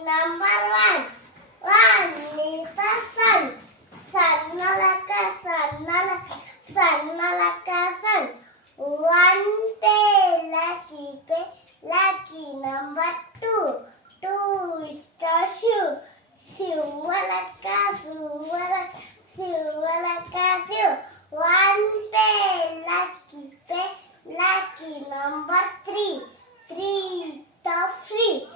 number one. One is the sun. Sannalaka, sannalaka, sannalaka, sun. One pay, lucky number two. Two is the shoe. Sivalaka, sivalaka, sivalaka, siu. One pay, lucky number three. Three is the free.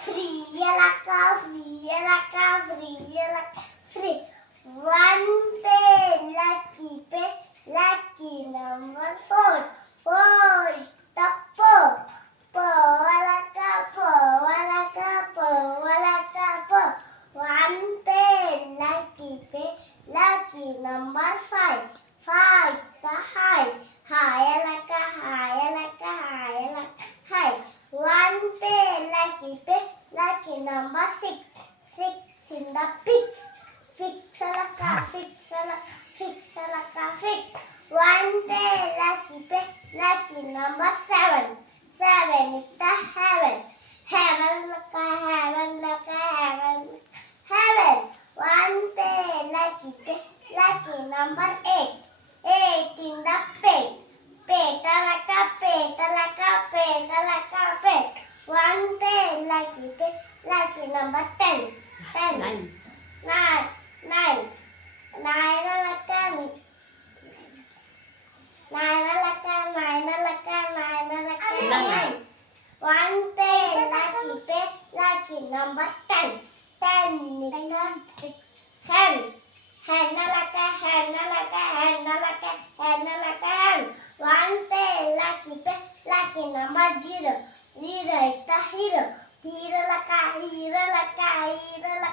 Free-alaka, free-alaka, free-alaka, free. One pay, lucky number four. Four is the poor. Poor-alaka, poor-alaka, poor-alaka, poor. One pay, lucky number five. Five is the high. High-alaka, high-alaka, high-alaka, high. One pay, lucky number six. Six in the pigs. Fix-alaka, fix-alaka, fix-alaka, fix. One pay, lucky number seven. Seven is the heaven. Heaven-alaka, heaven-alaka, heaven, heaven. One pay, lucky number eight. Eight in the pet. Pet-alaka, pet-alaka, pet-alaka, pet. One pay, lucky number 10. 10. Nine. Nine. Nine-alaka, nine-alaka, nine-alaka, nine-alaka, nine. One pay, lucky number 10. 10 is the hen. Hen-alaka, hen-alaka, hen-alaka, hen-alaka, hen. One pay, lucky number 0. 0 is the hero. Hero-laka, hero-laka, hero-laka.